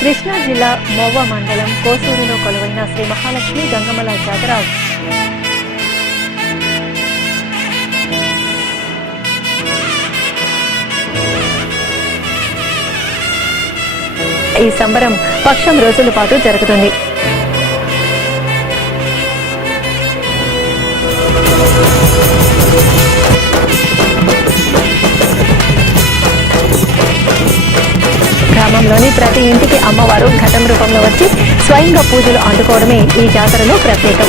కృష్ణా జిల్లా మోవ మండలం కోసూరులో కొలువైన శ్రీ మహాలక్ష్మి గంగమల జాతర. ఈ సంబరం పక్షం రోజుల పాటు జరుగుతుంది. గ్రామంలోని ప్రతి ఇంటికి అమ్మవారు ఘటం రూపంలో వచ్చి స్వయంగా పూజలు అందుకోవడమే ఈ జాతరలో ప్రత్యేకం.